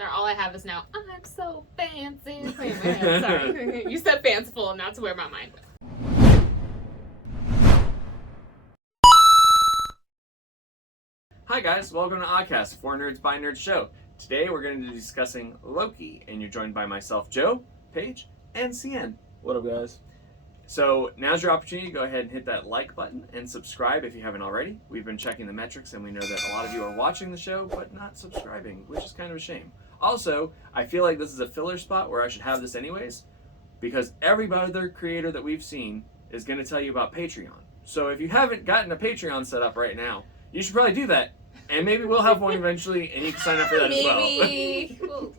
Sorry, all I have is now, I'm so fancy. Sorry. You said fanciful, and that's where my mind went. Hi guys, welcome to Oddcast, For Nerds by Nerds show. Today we're going to be discussing Loki, and you're joined by myself, Joe, Paige, and CN. What up, guys? So now's your opportunity to go ahead and hit that like button and subscribe if you haven't already. We've been checking the metrics, and we know that a lot of you are watching the show but not subscribing, which is kind of a shame. Also, I feel like this is a filler spot where I should have this anyways, because every other creator that we've seen is going to tell you about Patreon. So if you haven't gotten a Patreon set up right now, you should probably do that. And maybe we'll have one eventually, and you can sign up for that as well.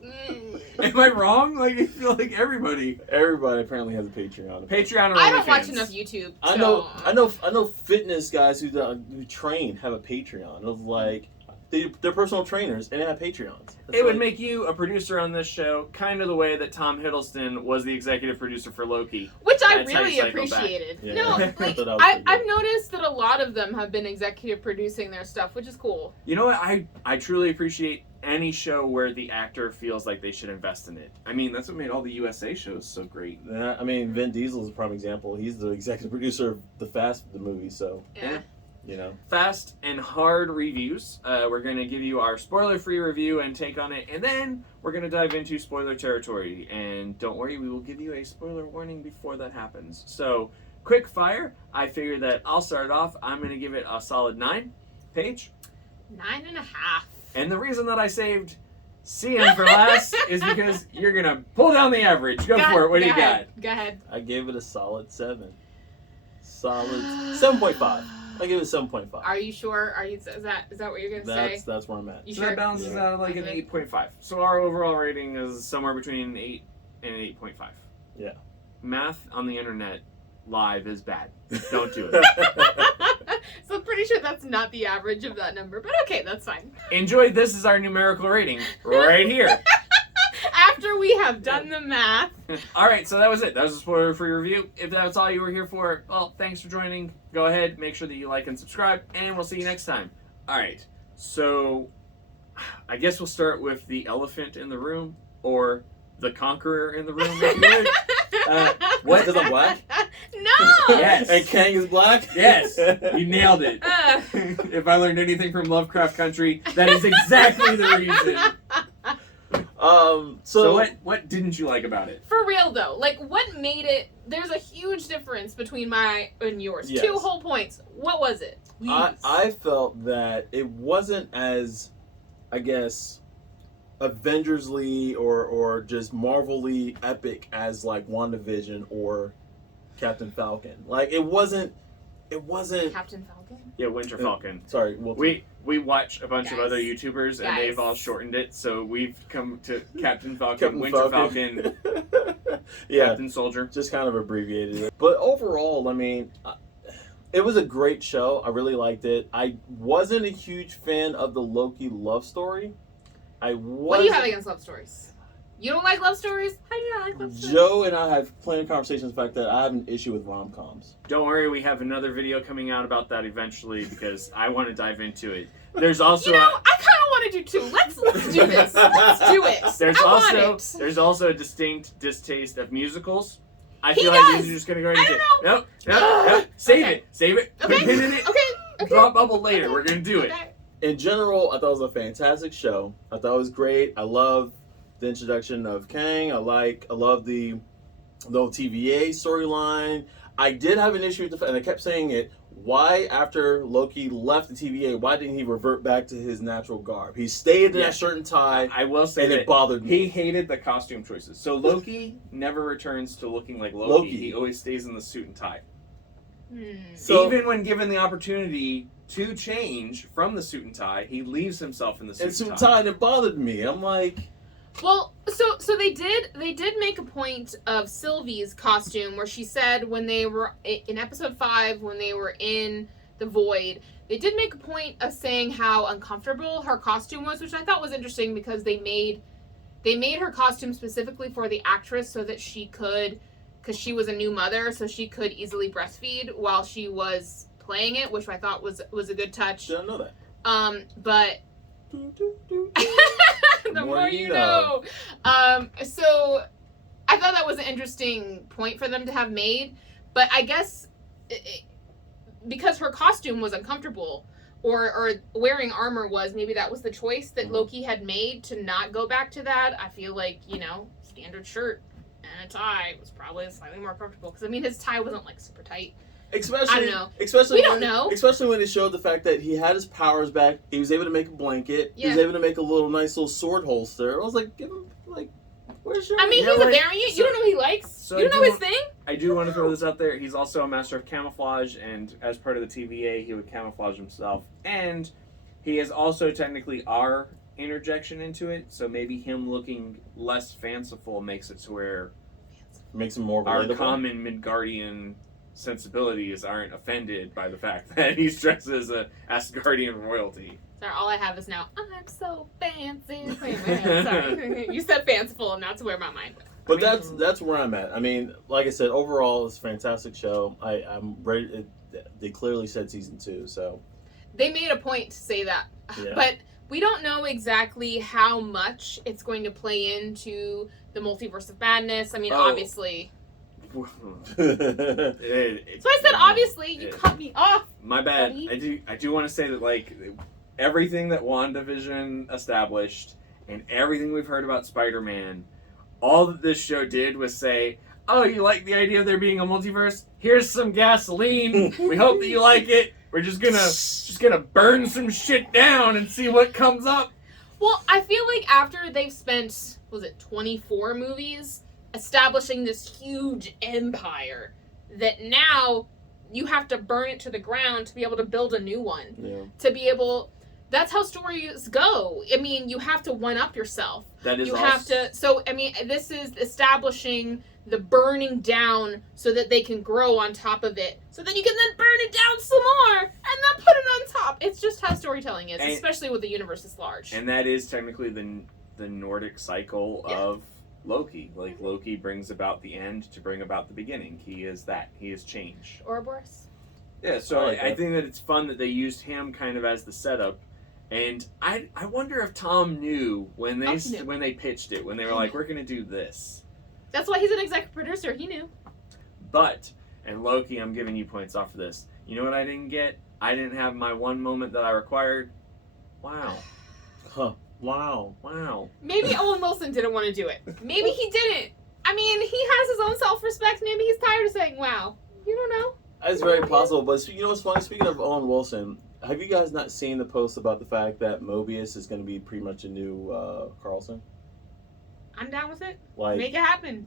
Am I wrong? Like, I feel like everybody apparently has a Patreon. Patreon or I don't OnlyFans. watch enough YouTube. I know fitness guys who train have a Patreon of like they're personal trainers and they have Patreons. It would make you a producer on this show, kind of the way that Tom Hiddleston was the executive producer for Loki. Which I That's how you really cycle appreciated. Yeah. No, like, I've noticed that a lot of them have been executive producing their stuff, which is cool. You know what? I truly appreciate any show where the actor feels like they should invest in it. I mean, that's what made all the USA shows so great. Yeah, I mean, Vin Diesel is a prime example. He's the executive producer of the movie, so Yeah. you know. Fast and hard reviews. We're going to give you our spoiler-free review and take on it, and then we're going to dive into spoiler territory. And don't worry, we will give you a spoiler warning before that happens. So, quick fire. I figure that I'll start off. I'm going to give it a solid 9. Paige? 9.5. And the reason that I saved CM for last is because you're going to pull down the average. Go for it. What do you got? Go ahead. I gave it a solid 7. Solid 7.5. I give it 7.5. Are you sure? Is that what you're gonna say? That's where I'm at. You So sure? that balances out like an 8.5. So our overall rating is somewhere between an 8 and an 8.5. Yeah. Math on the internet live is bad. Don't do it. So I'm pretty sure that's not the average of that number, but okay, that's fine. Enjoy. This is our numerical rating right here. After we have done the math. All right, so that was it. That was a spoiler-free review. If that's all you were here for, well, thanks for joining. Go ahead, make sure that you like and subscribe, and we'll see you next time. All right, so I guess we'll start with the elephant in the room, or the conqueror in the room, if you would. What? Because I'm black? No! Yes. And Kang is black? Yes, you nailed it. If I learned anything from Lovecraft Country, that is exactly the reason. So what didn't you like about it? For real though, like what made it? There's a huge difference between my and yours. Yes. 2 whole points. What was it? I felt that it wasn't as, I guess, Avengers-ly or just Marvel-y epic as like WandaVision or Captain Falcon. Like it wasn't. Captain Falcon? Yeah, Winter Falcon. Sorry, We watch a bunch of Guys. other YouTubers, and Guys. they've all shortened it, so we've come to Captain Falcon, Winter Falcon, yeah, Captain Soldier. just kind of abbreviated it. But overall, I mean, it was a great show. I really liked it. I wasn't a huge fan of the Loki love story. What do you have against love stories? You don't like love stories? How do you not like love stories? Joe and I have plenty of conversations. The fact that I have an issue with rom-coms. Don't worry, we have another video coming out about that eventually, because I want to dive into it. There's also I kind of want to do too. Let's do this. Let's do it. There's also a distinct distaste of musicals. I He feel does. like these are just gonna go into I nope. Save Okay. it. Save it. Put Okay. a pin in it. Okay. Drop bubble later. We're gonna do it. Okay. In general, I thought it was a fantastic show. I thought it was great. I love the introduction of Kang. I love the TVA storyline. I did have an issue with the fact, and I kept saying it, why after Loki left the TVA, why didn't he revert back to his natural garb? He stayed in that shirt and tie, I will say and that it bothered me. he hated the costume choices. So Loki never returns to looking like Loki. He always stays in the suit and tie. So, even when given the opportunity to change from the suit and tie, he leaves himself in the suit and tie. and it bothered me. I'm like, Well, so they did make a point of Sylvie's costume where she said when they were in episode 5 when they were in the void, they did make a point of saying how uncomfortable her costume was, which I thought was interesting because they made her costume specifically for the actress so that she could, because she was a new mother, so she could easily breastfeed while she was playing it, which I thought was a good touch. didn't know that. But The more you know. So I thought that was an interesting point for them to have made, but I guess because her costume was uncomfortable, or wearing armor was, maybe that was the choice that Loki had made to not go back to that. I feel like, standard shirt and a tie was probably slightly more comfortable, because I mean his tie wasn't like super tight. Especially, I don't know. Especially we don't know. Especially when it showed the fact that he had his powers back. He was able to make a blanket. Yeah. He was able to make a nice little sword holster. I was like, give him where's your? I mean, he's a variant. You don't know what he likes. So you don't know his thing. I do want to throw this out there. He's also a master of camouflage, and as part of the TVA, he would camouflage himself. And he is also technically our interjection into it, so maybe him looking less fanciful makes it to where makes him more our relatable. common Midgardian sensibilities aren't offended by the fact that he's dressed as a Asgardian royalty. Sorry, all I have is now, I'm so fancy. Sorry. You said fanciful, and that's where my mind went. But that's where I'm at. I mean, like I said, overall, it's a fantastic show. I'm ready. They clearly said season 2, so. They made a point to say that. Yeah. But we don't know exactly how much it's going to play into the multiverse of madness. I mean, obviously. So I said obviously. You cut me off. My bad. Buddy. I do want to say that, like, everything that WandaVision established and everything we've heard about Spider-Man, all that this show did was say, oh, you like the idea of there being a multiverse? Here's some gasoline. We hope that you like it. We're just gonna burn some shit down and see what comes up. Well, I feel like after they've spent, 24 movies establishing this huge empire, that now you have to burn it to the ground to be able to build a new one. Yeah. To be able, that's how stories go. I mean, you have to one up yourself. That is you have to. So I mean, this is establishing the burning down so that they can grow on top of it. So then you can then burn it down some more and then put it on top. It's just how storytelling is, especially with the universe this large. And that is technically the Nordic cycle of Loki. Like, Loki brings about the end to bring about the beginning. He is that. He is change. Ouroboros. Yeah, so I think that it's fun that they used him kind of as the setup. And I wonder if Tom knew when they pitched it, when they were like, we're going to do this. That's why he's an executive producer. He knew. But, and Loki, I'm giving you points off of this. You know what I didn't get? I didn't have my one moment that I required. Wow. Huh. Wow. Wow. Maybe Owen Wilson didn't want to do it. Maybe he didn't. I mean, he has his own self-respect. Maybe he's tired of saying, wow. You don't know. That's very possible. But you know what's funny? Speaking of Owen Wilson, have you guys not seen the post about the fact that Mobius is going to be pretty much a new Carlson? I'm down with it. Like, make it happen.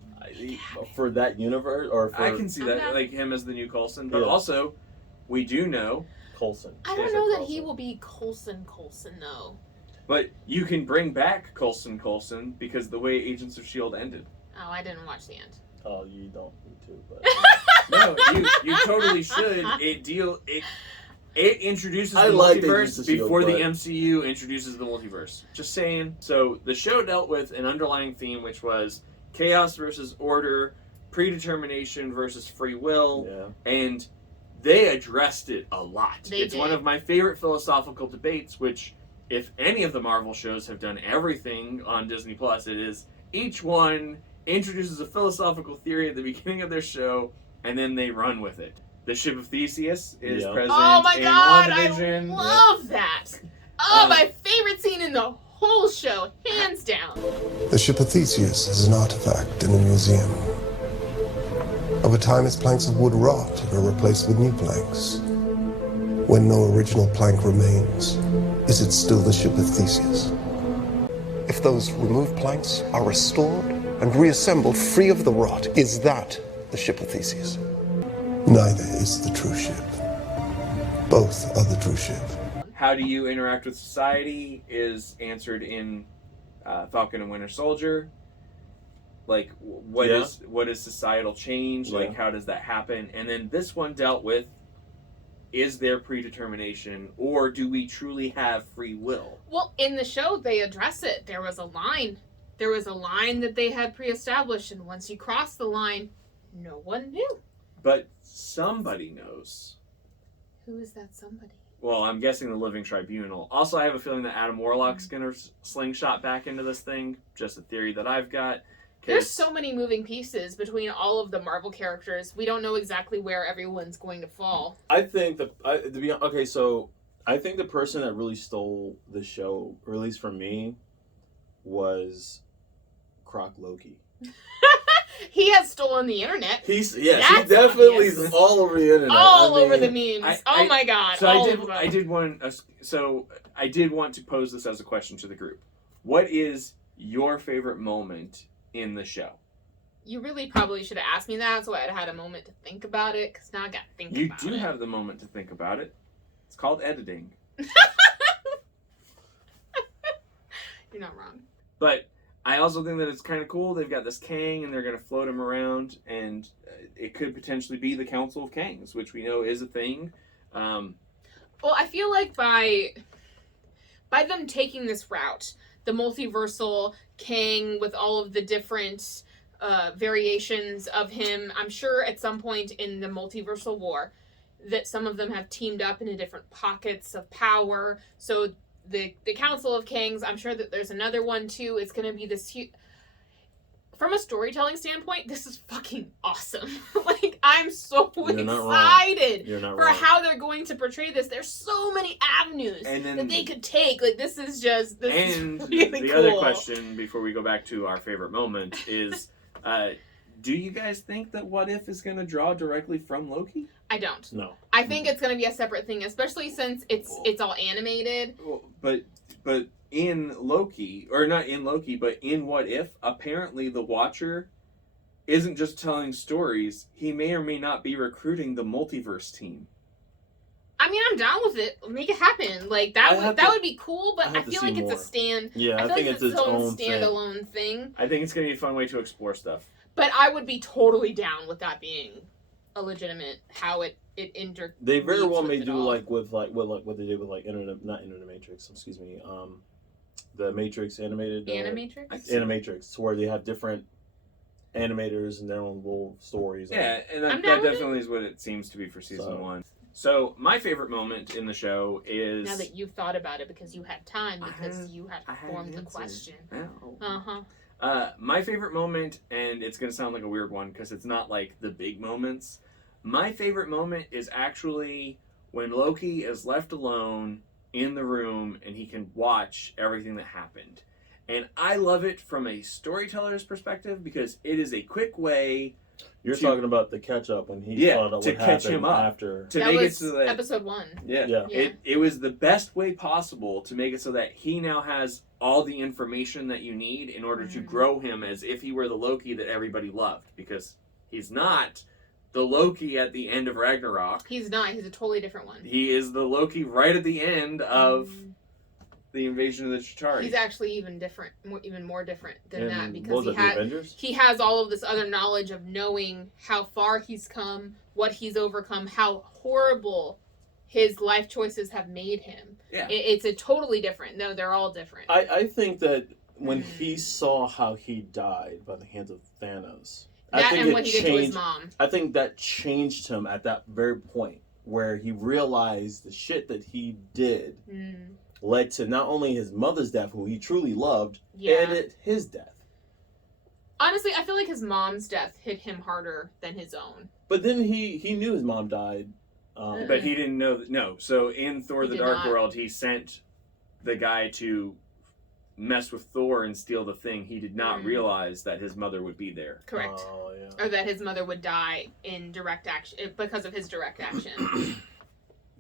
For that universe, or for... I can see that, down. like him as the new Coulson. But also, we do know... Coulson. I don't know that he will be Coulson, though. But you can bring back Coulson because the way Agents of S.H.I.E.L.D. ended. Oh, I didn't watch the end. Oh, you don't need to, but... No, you totally should. It introduces the multiverse before the MCU introduces the multiverse. Just saying. So the show dealt with an underlying theme, which was chaos versus order, predetermination versus free will, and they addressed it a lot. It's one of my favorite philosophical debates, which, if any of the Marvel shows have done everything on Disney Plus, it is each one introduces a philosophical theory at the beginning of their show, and then they run with it. The ship of Theseus is present oh my in God, WandaVision. I love that. Oh, my favorite scene in the whole show, hands down. The ship of Theseus is an artifact in a museum. Over time, its planks of wood rot and are replaced with new planks. When no original plank remains, is it still the ship of Theseus? If those removed planks are restored and reassembled free of the rot, is that the ship of Theseus? Neither is the true ship. Both are the true ship. How do you interact with society is answered in Falcon and Winter Soldier. Like, what is societal change? Like, how does that happen? And then this one dealt with, is there predetermination, or do we truly have free will? Well, in the show, they address it. There was a line. There was a line that they had pre-established, and once you cross the line, no one knew. But somebody knows. Who is that somebody? Well, I'm guessing the Living Tribunal. Also, I have a feeling that Adam Warlock's going to slingshot back into this thing. Just a theory that I've got. There's so many moving pieces between all of the Marvel characters. We don't know exactly where everyone's going to fall. I think I think the person that really stole the show, or at least for me, was Croc Loki. He has stolen the internet. He definitely is all over the internet. Over the memes. My god. So I did want to pose this as a question to the group. What is your favorite moment in the show? You really probably should have asked me that, so I'd had a moment to think about it, because now I got to think about it. You do have the moment to think about it. It's called editing. You're not wrong. But I also think that it's kind of cool. They've got this Kang, and they're going to float him around, and it could potentially be the Council of Kangs, which we know is a thing. Well, I feel like by them taking this route, the multiversal Kang with all of the different variations of him, I'm sure at some point in the multiversal war that some of them have teamed up into different pockets of power. So the Council of Kangs, I'm sure that there's another one too. It's going to be this huge... From a storytelling standpoint, this is fucking awesome. Like, I'm so excited for how they're going to portray this. There's so many avenues that they could take. Like, this is really the cool. other question before we go back to our favorite moment is, do you guys think that What If is going to draw directly from Loki? I don't. No. I think it's going to be a separate thing, especially since it's all animated. But in Loki, or not in Loki, but in What If, apparently the Watcher isn't just telling stories. He may or may not be recruiting the multiverse team. I mean, I'm down with it. Make it happen. Like, that would be cool, but I feel like it's a stand. Yeah, I feel think like it's its own standalone thing. I think it's going to be a fun way to explore stuff. But I would be totally down with that being a legitimate how it They very well may do like what they did with like Matrix, excuse me, the Matrix animated Animatrix, where they have different animators and their own little stories. Yeah, and that definitely is what it seems to be for season 1. So my favorite moment in the show is... Now that you've thought about it because you had time, because you had formed the question. My favorite moment, and it's going to sound like a weird one because it's not like the big moments. My favorite moment is actually when Loki is left alone in the room and he can watch everything that happened. And I love it from a storyteller's perspective because it is a quick way... You're talking about the catch-up when he found out what catch him up after... To that make was it so that... episode 1. Yeah. It was the best way possible to make it so that he now has all the information that you need in order to grow him as if he were the Loki that everybody loved. Because he's not the Loki at the end of Ragnarok. He's not. He's a totally different one. He is the Loki right at the end of the invasion of the Chitauri. He's actually even more different than that because he has all of this other knowledge of knowing how far he's come, what he's overcome, how horrible his life choices have made him. Yeah. It's a totally different. No, they're all different. I think that when he saw how he died by the hands of Thanos, what he did to his mom. I think that changed him at that very point where he realized the shit that he did led to not only his mother's death, who he truly loved, and his death. Honestly, I feel like his mom's death hit him harder than his own. But then he knew his mom died. But he didn't know... No, so in Thor the Dark World, he sent the guy to mess with Thor and steal the thing. He did not realize that his mother would be there. Correct. Oh, yeah. Or that his mother would die in direct action because of his direct action.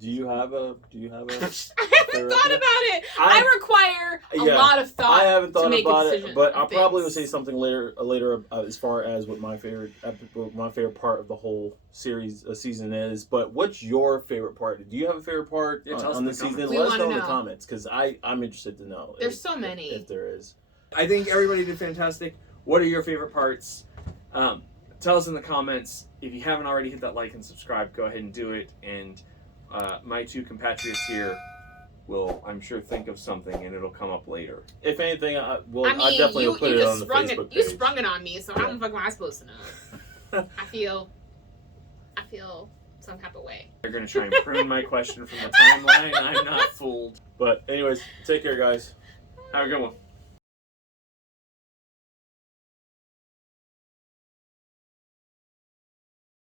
Do you have a I haven't thought about it. I require a lot of thought. I haven't thought about it, but I'll probably will say something later as far as what my favorite part of the whole series season is. But what's your favorite part? Do you have a favorite part on the season? Let us know in the comments because I'm interested to know. There's so many. If there is. I think everybody did fantastic. What are your favorite parts? Tell us in the comments. If you haven't already hit that like and subscribe, go ahead and do it. And my two compatriots here will, I'm sure, think of something, and it'll come up later. If anything, I definitely will put it on the Facebook page. You sprung it on me, so how the fuck am I supposed to know? I feel some type of way. They're going to try and prune my question from the timeline. I'm not fooled. But anyways, take care, guys. Have a good one.